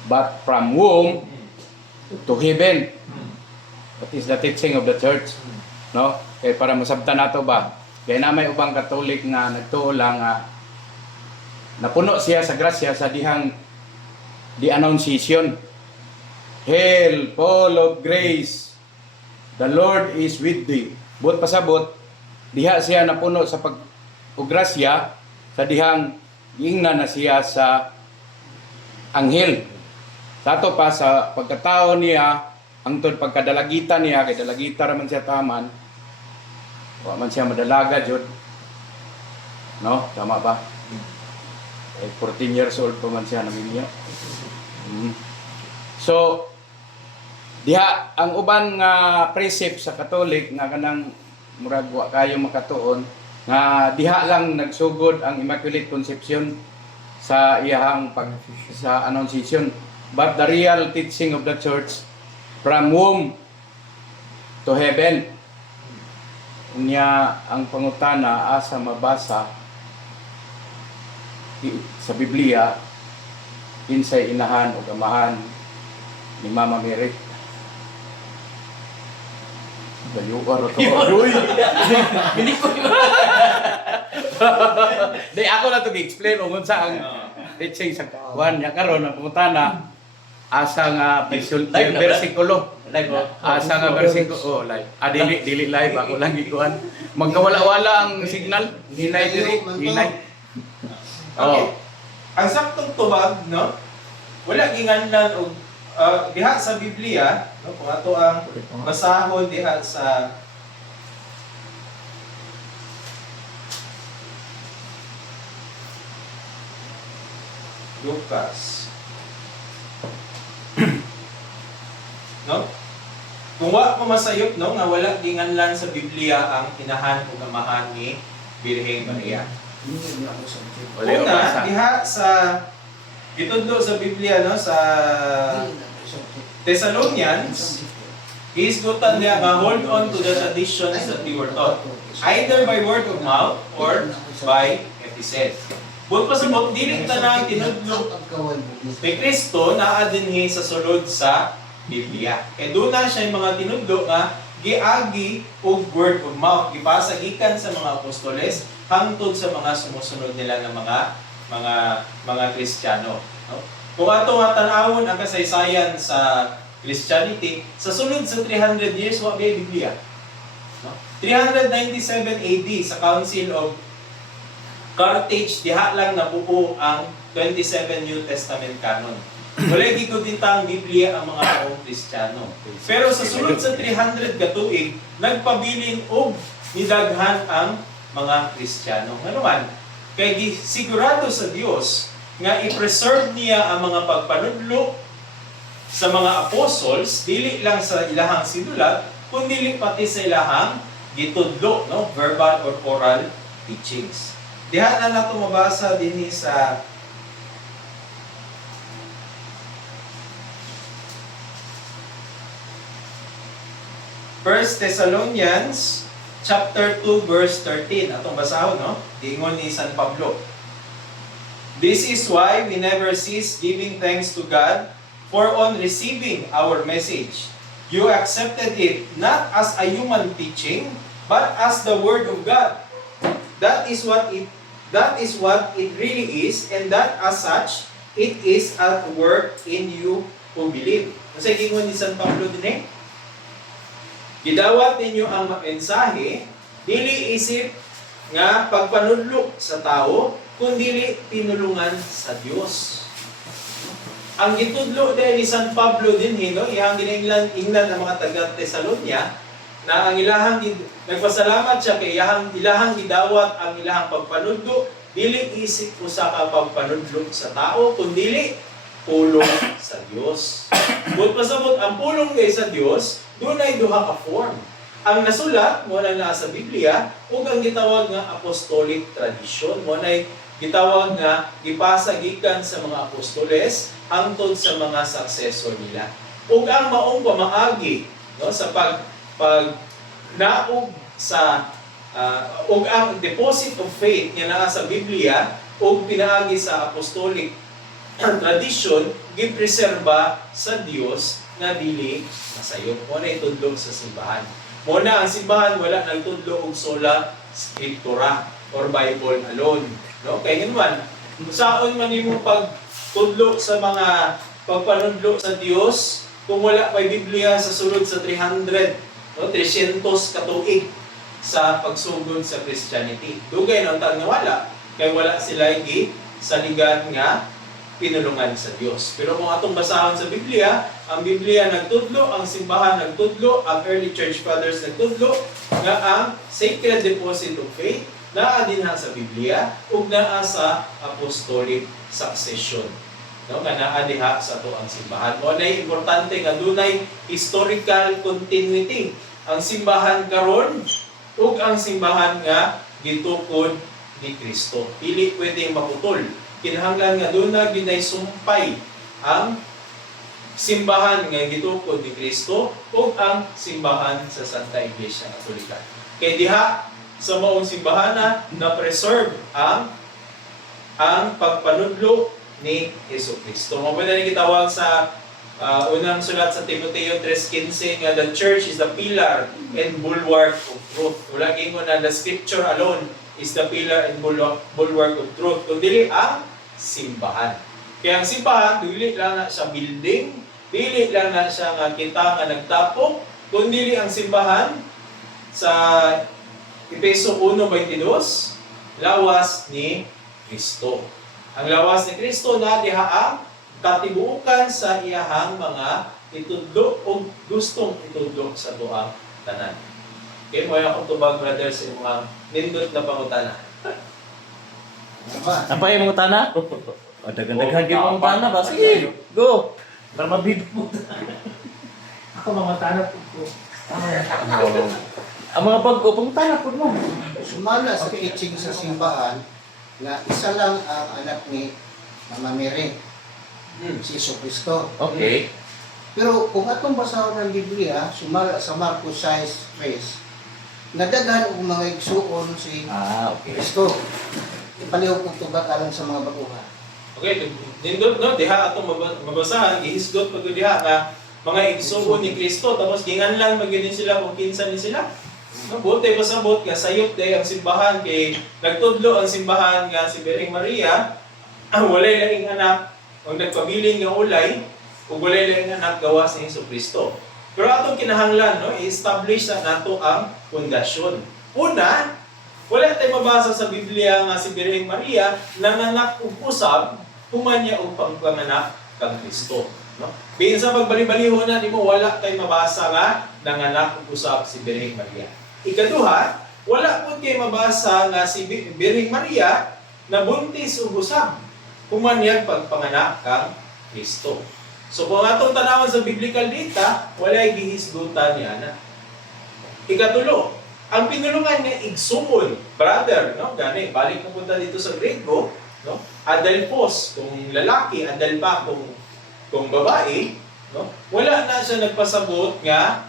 but from womb to heaven. That is the teaching of the church, no? Kaya para masabtan nato ba kaya na may ubang Katolik nga nagtuo lang napuno siya sa grasya sa dihang the Annunciation. Hail, full of grace, the Lord is with thee. But pasabot, diha siya napuno sa pag-grasya sa dihang giingnan na siya sa anghel. Sato pa sa pagkatao niya, hangtod pagkadalagita niya, kay dalagita raman siya taman, wa man siya madalaga jud. No, tama ba? 14 years old pa man siya naminyo. So, diha ang uban nga precept sa Katolik nga kanang murag wa kayo makatuon nga diha lang nagsugod ang Immaculate Conception sa iyahang sa Annunciation, but the real teaching of the church from womb to heaven. Unya ang pangutana asa mabasa sa Biblia kinsay inahan o amahan ni Mama Mary. Bayuar to. Uy. Hindi ko. Di ako na to gi-explain ug unsa ang teaching sa kuan nya karon ang pangutana asa nga bersikulo. Asa nga bersikulo live. Dili live ako lang gikuan. Magkawala-wala ang signal. Hinay diri, hinay. Okay. Ang saktong tubag, no? Wala ginganlan og diha sa Biblia, no? Kung ato ang basahon diha sa Lucas. No? Kung wa pa masayop, no, nga wala ginganlan sa Biblia ang inahan o amahan ni Birheng Maria. Una, diha sa gitudlo sa Biblia, no, sa Thessalonians, hisgutan niya nga hold on to the traditions that we were taught, either by word of mouth or by episode. But pasabot, dili tanang tinudlo ni Kristo na adinhi sa sulod sa Biblia. Kaya doon na siya yung mga tinudlo nga giagi og word of mouth, gipasa gikan sa mga apostoles hangtod sa mga sumusunod nila ng mga Kristiyano. No? Kung ato nga tan-awon ang kasaysayan sa Christianity, sa sunod sa 300 years, wa may Biblia. No? 397 AD sa Council of Carthage, diha lang nabuo ang 27 New Testament canon. Walay gigod din ang Biblia ang mga taong Kristiyano. Pero sa sulod sa 300 ka tuig, nagpabilin og nidaghan ang mga Kristiyano. Nga naman, kay sigurado sa Dios nga i-preserve niya ang mga pagpanudlo sa mga apostles, dili lang sa ilahang sinulat, kundi pati sa ilahang gitudlo, no? Verbal or oral teachings. Diha na nato mabasa dinhi sa First Thessalonians chapter 2 verse 13. Atong basahon, no? Diingon ni San Pablo. This is why we never cease giving thanks to God, for on receiving our message, you accepted it not as a human teaching, but as the word of God. That is what it really is, and that as such, it is at work in you who believe. Kasi gingon ni San Pablo din eh, gidawat ninyo ang mensahe, dili isip nga pagpanudlo sa tao, kundi tinulungan sa Dios. Ang gitudlo dahil ni San Pablo din, no? Iyang gininglan ang mga taga-Tesalonia, na ang ilahang nagpasalamat siya kay ilahang gidawat ang ilahang pagpanudlo, dili isip usa ka pagpanudlo sa tao, kundi pulong sa Dios. But pasabot ang pulong kay sa Dios, dunay duha ka form. Ang nasulat mo na nasa Biblia ug ang gitawag nga apostolic tradition mo na gitawag nga gipasa gikan sa mga apostoles hangtod sa mga successor nila. Ug ang maong pamaagi, no, sa pag naog sa ug ang deposit of faith nga naa sa Biblia ug pinaagi sa apostolic tradition gipreserba sa Dios nga dili masayop. Mo na itudlo sa simbahan. Mo na ang simbahan wala nagtudlo og sola scriptura or Bible alone. No? Kaya naman, saon man imong pagtudlo sa mga pagpanudlo sa Dios kung wala pa'y Biblia sa sulod sa 300, no? 300 katuig sa pagsugod sa Christianity. Dugay na ang wala, kaya wala sila sa ligan nga pinulungan sa Dios. Pero kung atong basahon sa Biblia, ang Biblia nagtudlo, ang simbahan nagtudlo, ang early church fathers nagtudlo, nga ang sacred deposit of faith naa din sa Biblia ug naa sa apostolic succession. No, nga naa diha sa to ang simbahan. Mo nay importante nga dunay historical continuity ang simbahan karon ug ang simbahan nga gitukod ni Kristo. Dili pwedeng maputol. Kinahanglan nga doon na ginaysumpay ang simbahan nga gitukod ni Kristo o ang simbahan sa Santa Iglesia Katolika. Kaya diha sa maong simbahan na preserve ang pagpanudlo ni Hesus Kristo. Mabala ni gitawag sa unang sulat sa Timoteo 3:15 nga the church is the pillar and bulwark of truth. Wala gingon na the scripture alone is the pillar and bulwark of truth. Kundi ang simbahan. Kaya ang simbahan, dili lang na siya building, dili lang na siya nga kita nga nagtapok, kundi ang simbahan sa Efeso 1:22, lawas ni Kristo. Ang lawas ni Kristo na diha ang katibuukan sa iyahang mga itudlo o gustong itudlo sa tuang tanan. Okay, mo yung tubag, brothers, sa mga nindot na pangutana. Apa yung mga tana? Daghan-daghan yung mga tana ba? Sige, go! Para mabid mo. Ako mga tanap ko. Ang mga bago, pang tana po mo. Sumala sa teaching sa simbahan nga isa lang ang anak ni Mama Mary, si Hesus Kristo. Okay. Pero kung atong basahon ng Biblia, sumala sa Marcos 6:3, nadaghan og mga igsuon si Okay. Kristo. Ipalihog kong tubag alang sa mga baguhan. Okay, nindot no, diha atong mabasahan, gihisgot pag diha nga mga igsuon ni Kristo, tapos ginganlan magidin sila kung kinsan ni sila. No, buti pasabot nga sayop day ang simbahan kay nagtudlo ang simbahan nga si Birheng Maria, walay laing anak, ang nagpabiling nga ulay, ug walay laing anak gawas ni Hesus Kristo. Pero atong kinahanglan no, i-establish sa nato ang pundasyon. Una, wala tayong mabasa sa Biblia nga si Birheng Maria nanganak og usab human niya og pagpanganak kang Kristo. No? Bisan pagbali-baliho na nimo wala kay mabasa nga nanganak og usab si Birheng Maria. Ikaduha, wala pud kay mabasa nga si Birheng Maria nabuntis og usab human yan pagpanganak kang Kristo. So kung atong tanawon sa biblical data, walay gihisgutan niya na. Ikatulo, ang pinulungan niya igsuon, brother, no? Gani, balik mo punta dito sa Grego, no? Adelphos kung lalaki, adelpa kung babae, no? Wala na siya nagpasabot nga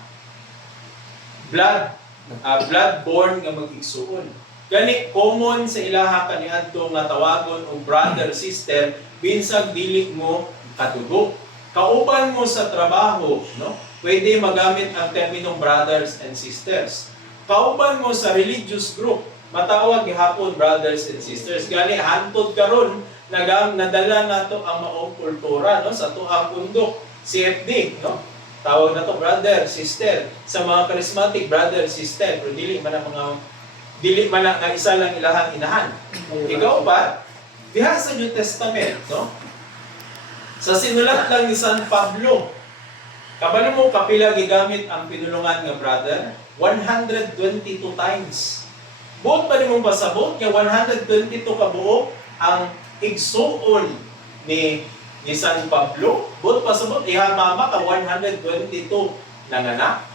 blood-born nga mag-igsuon. Gani common sa ilaha kaniadto nga tawagon og brother sister binsag dili mo katugo. Kauban mo sa trabaho, no? Pwede magamit ang terminong brothers and sisters. Kauban mo sa religious group, matawag gihapon brothers and sisters. Gani hantod karon nadala nato ang maong kultura, no, sa tuang pundok, CFD, no? Tawag na to brother, sister. Sa mga charismatic brother, sister, pero dili man na isa lang ilahang inahan. Ikaw ba? Diha sa New Testament, no? Sa sinulat lang ni San Pablo, kabalo mo kapila gigamit ang pinulungan nga brother? 122 times. Buot pa nimong pasabot nga 122 ka buo ang igsuon ni San Pablo. Buot pasabot ihang mama ka 122 nanganak.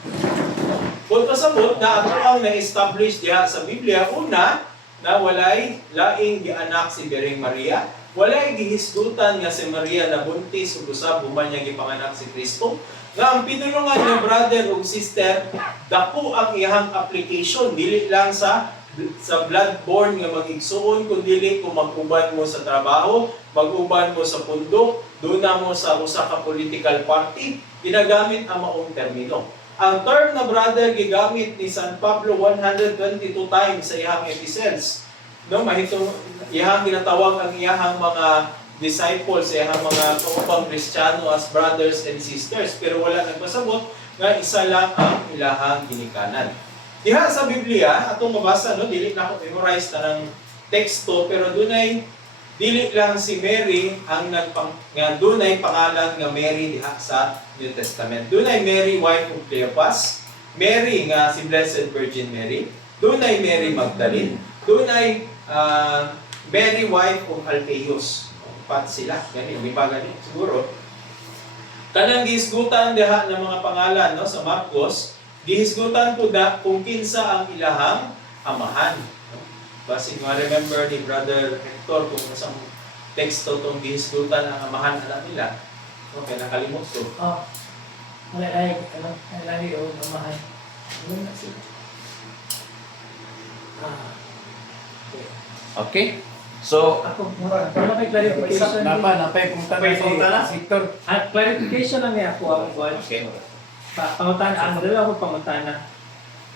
Buot pasabot na ato ang na-establish diha sa Biblia una na walay laing gianak si Birheng Maria. Walay gihisgutan nga si Maria na buntis ug usab human niya gipanganak si Kristo. Nga ang pinulungan niya brother ug sister, dako ang iyang application dili lang sa blood-born nga mag-igsuon kundi kung mag-uban mo sa trabaho, mag-uban mo sa pundok, doon na mo sa usa ka political party, ginagamit ang maong termino. Ang term na brother gigamit ni San Pablo 122 times sa iyang epistles. No, mahitong iyang ginatawag ang iyang mga disciples, iyang mga kaupang Kristiyano as brothers and sisters, pero wala nagpasabot nga isa lang ang ilahang ginikanan. Diha sa Biblia atong mabasa, no, dili na ako memorize ta ng teksto, pero dunay dili lang si Mary ang dunay pangalan nga Mary diha sa New Testament. Dunay Mary wife of Cleopas, Mary nga si Blessed Virgin Mary, dunay Mary Magdalene, dunay Mary wife of Alphaeus. Pat sila, gani, may ba gani siguro. Kanang gihisgutan diha ng mga pangalan, no, sa Marcos, gihisgutan po da kung kinsa ang ilahang amahan. No? Basi nga remember ni Brother Hector kung isang teksto tong gihisgutan ang amahan alam nila. Okay, nakalimot ko. Oh. Malay o mamahay. Ano na sila? Okay? So, Ako, wala may clarification. Napay punta May punta na? si Victor. Clarification lang niya ako ang buwan. okay. Pangutan, ang dalawa ko pangutan.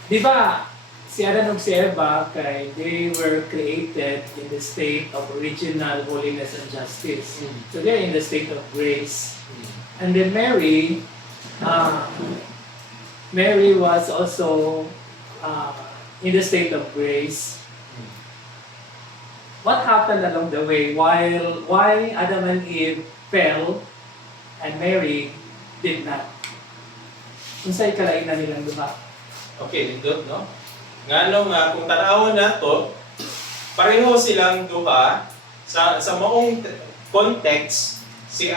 Di ba, si Adan ug si Eva, they were created in the state of original holiness and justice. So they're in the state of grace. And then Mary was also in the state of grace. What happened along the way? Why Adam and Eve fell and Mary did not? Unsay kalainan nilang duha? Okay, nindot, no? Ngano nga, kung tanawon nato, pareho silang duha sa maong context, si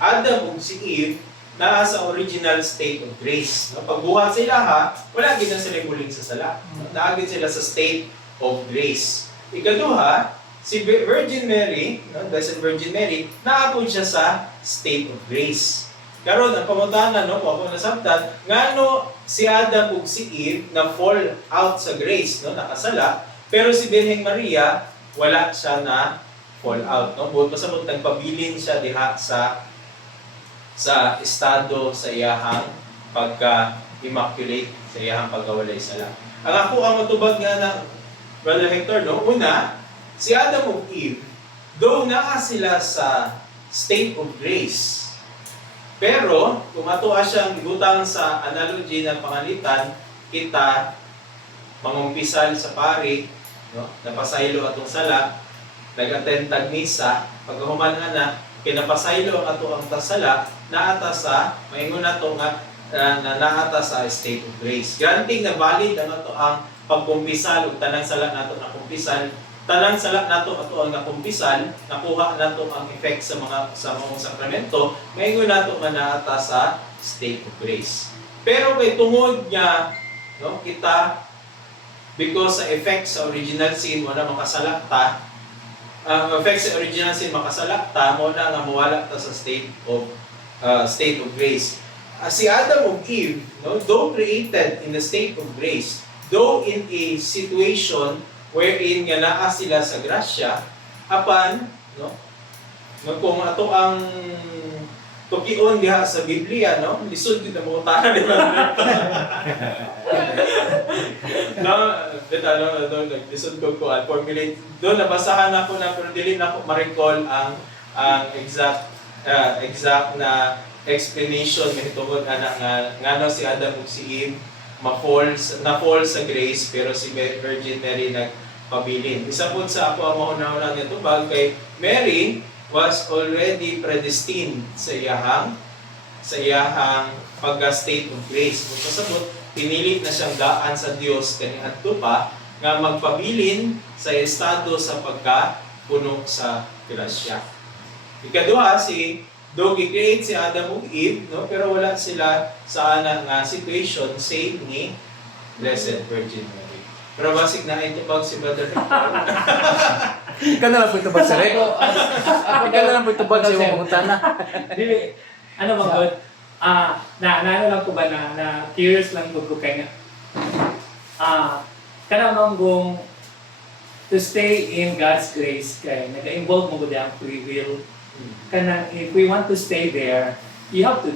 Adam ug si Eve naa sa original state of grace. No? Pagbuhat sila ha, wala gid na sila muling sa sala. Naagid sila sa state of grace. Ikaduha, si Virgin Mary, no? Blessed Virgin Mary, naapod siya sa state of grace. Karon ang pangutanan, no, kung ako nasabtan, ngano si Adam ug si Eve na fall out sa grace, no, nakasala, pero si Birheng Maria wala siya na fall out, no. Buot pasabot nagpabilin siya diha sa estado sa iyahang pagka-immaculate, sa iyahang pagkawalay sala. Ang ako ang matubag nga na Brother Hector, no, una, si Adam ug Eve, though naa sila sa state of grace, pero, kung matuwa siyang ibutang sa analogy ng pangalitan, kita mangumpisal sa pari, no? Napasaylo atong sala, nag-attend tag misa, pagkahuman na, kinapasaylo ang ato ang tasala naata sa maingon nato nga naata sa state of grace. Granting na valid ang ato ang pagkumpisal ug tanang sala nato na kumpisal, tanang sala nato ato ang nakumpisal, nakuha nato ang effect sa mga sakramento, maingon nato nga naata sa state of grace. Pero kay tungod nga no, kita because sa effect sa original sin mo na makasala ta, effect sa original sin makasala ta mo na nga mawala ta sa state of grace. Si Adam ug Eve, no, though created in the state of grace, though in a situation wherein nga naa sila sa grasya, apan no, kung ato ang tukion diha sa Biblia, no, lisod gid mo tanan di ba? No, lisod ko formulate. Doon nabasahan ako na pero dili na ako ma-recall ang exact na explanation nga tungod nga no si Adam ug si Eve na-fall sa grace pero si Virgin Mary nagpabilin. Isa po sa ako ang mauna-una nga tubag kay Mary was already predestined sa iyahang pagka-state of grace. Kung kasabot, pinili na siyang daan sa Dios kaniadto pa nga magpabilin sa estado sa pagkapuno sa grasya. Ikaduha, though gi-create si Adam ug Eve, no, pero wala sila sa ana nga situation save ni Blessed Virgin Mary. Pero basig na ito pag si Brother Ikaw na lang po ito ba, sir? Ikaw na lang po ito ba sa iyong pangutana? Dili, ano bang good? Ano lang ko ba na curious lang ko kay nga. Kanang kung to stay in God's grace kay nag-involve mo gud ang free will. Kanang if we want to stay there, you have to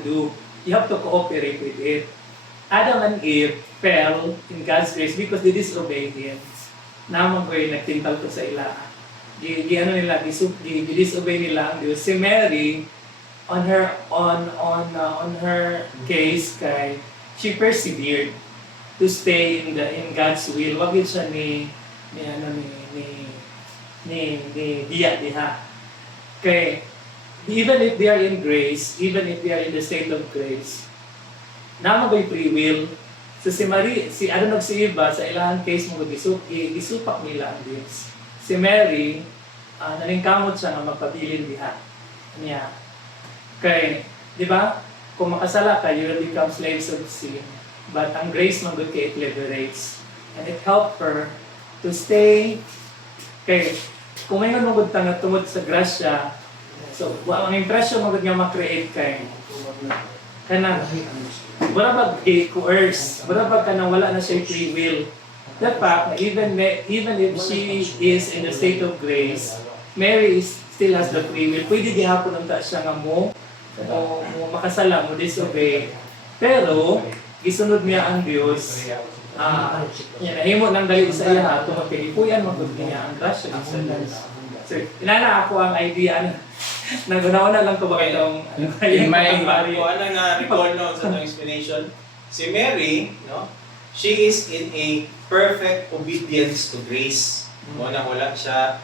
cooperate with it. Adam and Eve fell in God's grace because they disobeyed Him. Naman ko nagtintal ko sa ila. Disobey nila ang Diyos. Si Mary, on her case, kay she persevered to stay in God's will. Wag yun siya ni diha. Kay even if they are in grace, even if they are in the state of grace, naman ko'y free will. So si Adam ug si Eva, sa ilang case mo gisupak nila ang Diyos. Si Mary, nalingkamot siya nga magpabilin diha niya. Kay, di ba, kung makasala ka, you will become slaves of sin. But ang grace man good kay it liberates. And it helped her to stay. Kay, kung may nga magod nga tungod sa grasya, so, ang impression magod nga ma-create kay, kanang, wala ba coerce, wala ba kanang wala na siya free will. The fact, even if she is in the state of grace, Mary still has the free will. Pwede gihapon ang siya nga mo makasala, mo disobey. Pero, gisunod niya ang Diyos. Nahimo ng dali sa iya, tumapilipuyan, magod niya ang grasya. So, inana ako ang idea naguna-una lang ko ba kayong Ano nga recall no sa itong explanation? Si Mary, no, she is in a perfect obedience to grace. Wala siya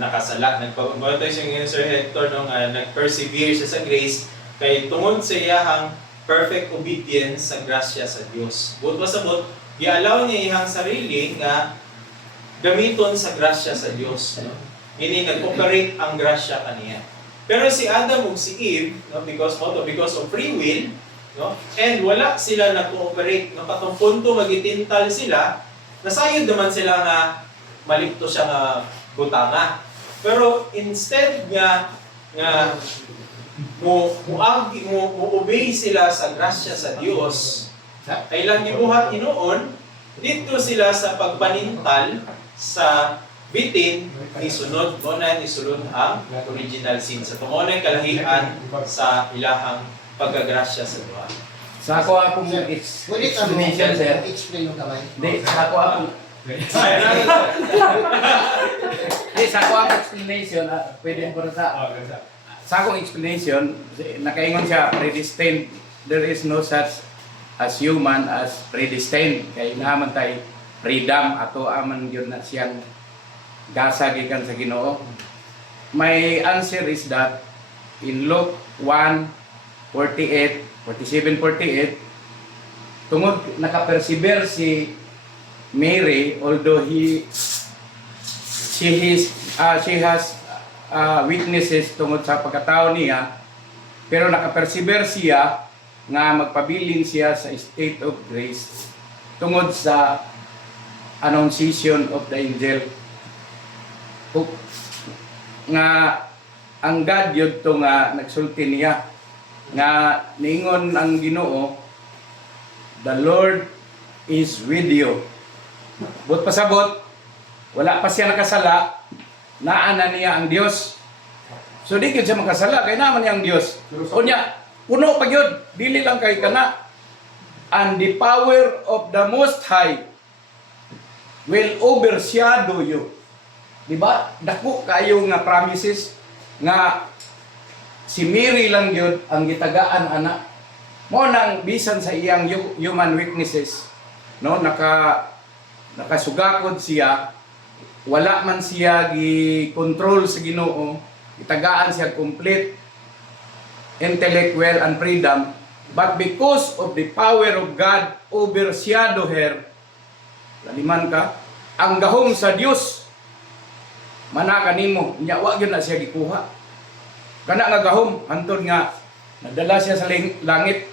nakasala. Nagpagbato siya ng Sir Hector no, nag-persevere siya sa grace kay tungod sa iyang perfect obedience sa grasya sa Dios. Buot pasabot, gi-allow niya iyang sarili nga gamiton sa grasya sa Dios. No? Meaning, nag-operate ang grasya kaniya. Pero si Adam ug si Eve, no, because of free will, no, and wala sila nag-cooperate, no, patong punto magitintal sila, nasayod naman sila nga malipto siya nga butanga. Pero instead nga mo-obey sila sa grasya sa Dios, kailang gibuhat inoon, dito sila sa pagpanintal sa bitin ni sunod mo na ni sulod ang original sin sa tumonay kalahian sa ilahang pagkagrasya sa duha. Sa ako akong explanation, sir. Explain mo kamay. Hindi, sa ako akong explanation, pwede mo sa akong explanation, nakaingon siya, predestined. There is no such as human as predestined. Kaya naman tayo freedom ato aman yun na siyang gasa gikan sa Ginoo. my answer is that in Luke 1:47, 48, tungod nakapersever si Mary, although she has weaknesses tungod sa pagkatao niya, pero nakapersever siya nga magpabiling siya sa state of grace tungod sa annunciation of the angel. Nga ang God yun to nga nagsulti niya nga niingon ang Ginoo, the Lord is with you. But pasabot, wala pa siya nakasala, naana niya ang Dios. So di gyud siya makasala kay naman niya ang Dios. Unya, puno pa gyud, dili lang kay kana. And the power of the Most High will overshadow you. Diba? Dako kayo nga promises nga si Mary lang yun ang gitagaan anak. Mo nang bisan sa iyang human weaknesses, no, nakasugakod siya, wala man siya gi-control sa Ginoo, gitagaan siya complete intellectual and freedom, but because of the power of God overshadow her, laliman ka, ang gahom sa Dios mana kanimo, nya wa gyud na siya gikuha. Kana nga gahom hantod nga nadala siya sa langit.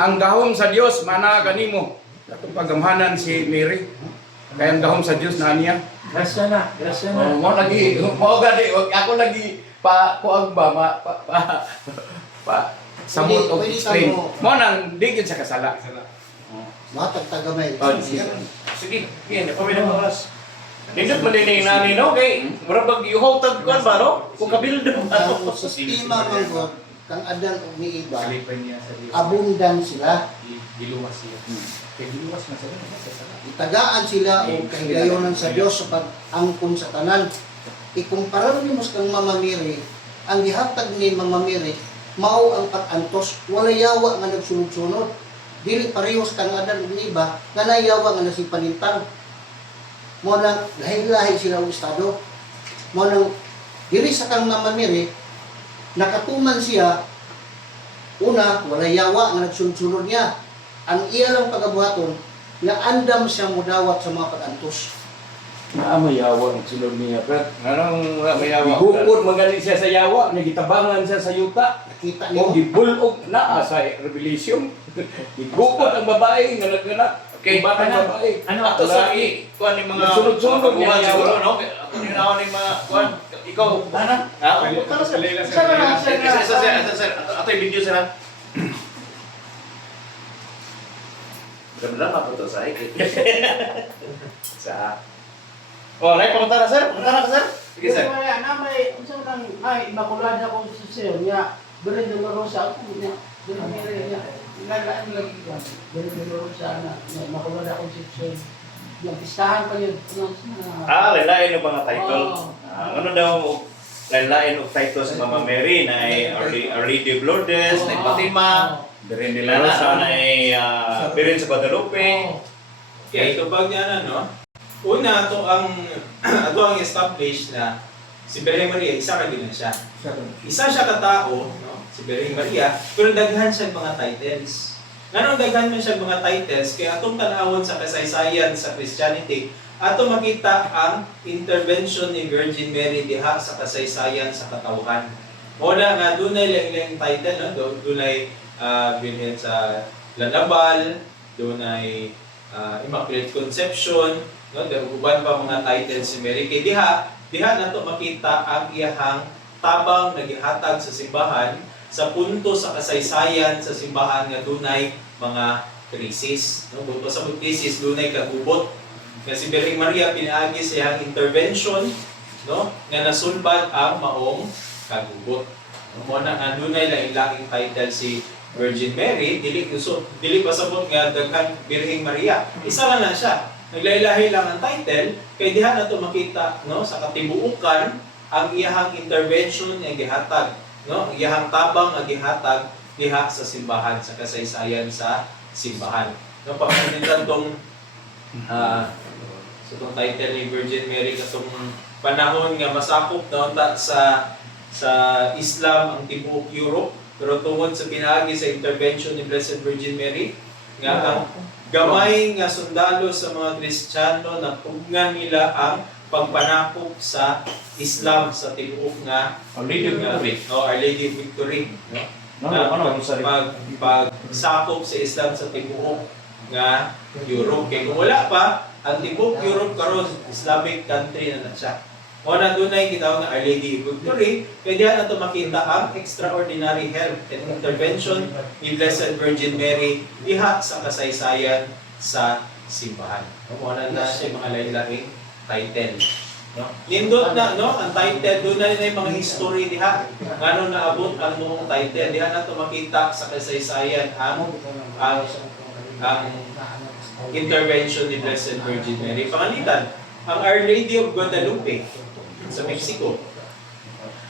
Ang gahom sa Dios mana kanimo. Katong pagamhanan si Mary. Kaya ang gahom sa Dios na niya. Grasya na. Mo lagi ako lagi kuag ba samot of Pwede explain. tayo- Mo nang di gyud siya kasala. Matag tagamay. Sige, yan, pamilya mo oras. Nindot malining na nino, kay murabag yuhotag ko ba, no? Kung kabildo ba? Ang sistema ng God, kang Adan o ni Iba, Kalipay niya sa Diyos. abundan sila. Giluwas siya. Kaya giluwas na sa Diyos. Itagaan sila o kahigayonan sa Dios sa pag-angkon sa tanan. Ikumpara mo kang Mama Mary, ang gihatag ni Mama Mary, mao ang pag-antos, wala yawa nga nagsunod-sunod. Dili parehos kang Adan o ni Iba, nga nayawa nga nasipanintang. Mo nang lahi-lahi sila ang estado. Mo nang diri sa kang Mama Mary, nakatuman siya, una, wala yawa nga nagsunod-sunod niya. Ang iya lang pagabuhaton, nga andam siya mudawat sa mga pag-antos. Na may yawa ang sunod niya. Pero anong may yawa? Bukod magaling siya sa yawa, nagitabangan siya sa yuta. Nakita O niyo, gibulog na sa Revelation. Gibukod ang babae nga nagganap. Okay, Batang babae. Ano? Ato sa kuan ni mga Sunod-sunod niya kaguhan yawa. siguro, no? Ato ni naon ni mga kuan. Ikaw, Ano? ha? Isa Ato yung video sila. Benar apa to sa Sa. Oh, naik pamunta na sir. Pamunta na ka sir. Sige sir. Kaya na may unsa nang ay makulada ko sa siyo niya. Dili do rosa ako niya. Dili mere niya. Lalaan lagi ko. Dili do rosa na makulada ko sa siyo. Yung pistahan pa yun. Lain-lain yung mga title. Oo. Ano daw, lain-lain yung title sa Mama Mary na ay Our Lady of Lourdes, na Fatima, Dari nila nila na ay Birin sa Guadalupe. Okay, tubag niya na, no? Una, ato ang establish na si Birheng Maria, isa ka din na siya. Isa siya katao, no? Si Birheng Maria, pero daghan siya mga titles. Ganong daghan man siya mga titles, kaya atong tanawon sa kasaysayan sa Christianity, ato makita ang intervention ni Virgin Mary diha sa kasaysayan sa katawhan. Muna nga, dunay lang title, no? Dunay Birhen sa Lanabal, dunay Immaculate Conception, no? Uban pa mga titles si Mary. Kaya diha nato makita ang iyahang tabang nagihatag sa simbahan sa punto sa kasaysayan sa simbahan nga dunay mga krisis. No? Bukod sa krisis, dunay kagubot. Nga si Birheng Maria pinaagi sa iyang intervention, no? Nga nasulbad ang maong kagubot. No? Muna nga dunay laing-laing title si Virgin Mary, dili pasabot nga daghang Birheng Maria. Isa lang na siya. Naglahi-lahi lang ang title, kay diha nato makita, no, sa katibuukan ang iyahang intervention nga gihatag, no, iyahang tabang nga gihatag diha sa simbahan, sa kasaysayan sa simbahan. No, pagkakita tong sa tong title ni Virgin Mary katong panahon nga masakop na unta sa Islam ang tibuok Europe, pero tungod sa pinaagi sa intervention ni Blessed Virgin Mary nga ang gamay nga sundalo sa mga Kristiyano na pugnan nila ang pagpanakop sa Islam sa tibuok nga Ang Lady of Victory. Our Lady of Victory, no? Pagsakop sa Islam sa tibuok nga Europe. Kaya kung wala pa, ang tibuok Europe karon Islamic country na siya. O na dunay gitawag nga Our Lady of Victory, pwede na ito makita ang extraordinary help and intervention ni Blessed Virgin Mary diha sa kasaysayan sa simbahan. O na siya mga lain-laing title. No? Nindot na, no? Ang title, doon na yung mga history diha. Ngano naabot ang buong title. Diha na ito makita sa kasaysayan ang intervention ni Blessed Virgin Mary. Pangalitan, ang Our Lady of Guadalupe sa Mexico.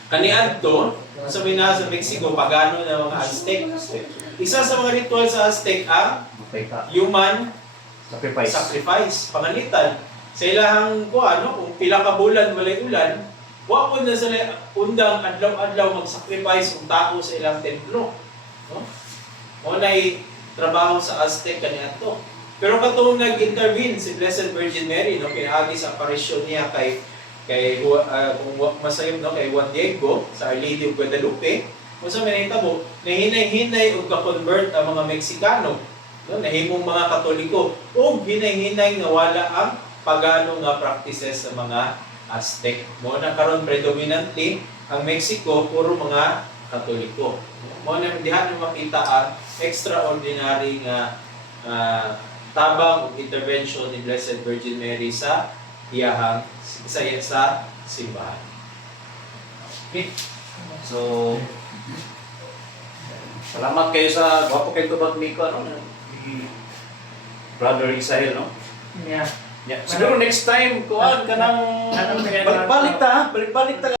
Kaniadto, sa sa Mexico, pagano na mga Aztec. Isa sa mga ritual sa Aztec ang human sacrifice. Pangalitan, sa ilahang kung pila ka bulan walay ulan, wa po na sila undang adlaw-adlaw mag-sacrifice ng tao sa ilang templo. No? O na'y trabaho sa Aztec kaniadto. Pero katong nag-intervene si Blessed Virgin Mary, no, pinaagi sa apparition niya kay kung masayom, no, kay Juan Diego sa Our Lady of Guadalupe, kung sa manitabo, nahinay-hinay o ka-convert ang mga Meksikano, no, nahimong mga Katoliko, o hinay-hinay na wala ang pagano nga practices sa mga Aztec. Mo na karon predominantly ang Mexico puro mga Katoliko. Mo na diha na makita ang extraordinary nga tabang o intervention ni Blessed Virgin Mary sa iyahang sa simbahan. Okay. So, salamat kayo sa gwapo kayo tubag ni Brother Isael, no? Yeah. Yeah. Siguro next time, kuhaan ka ng... Anong Balik-balik ta, ha? Balik-balik ta.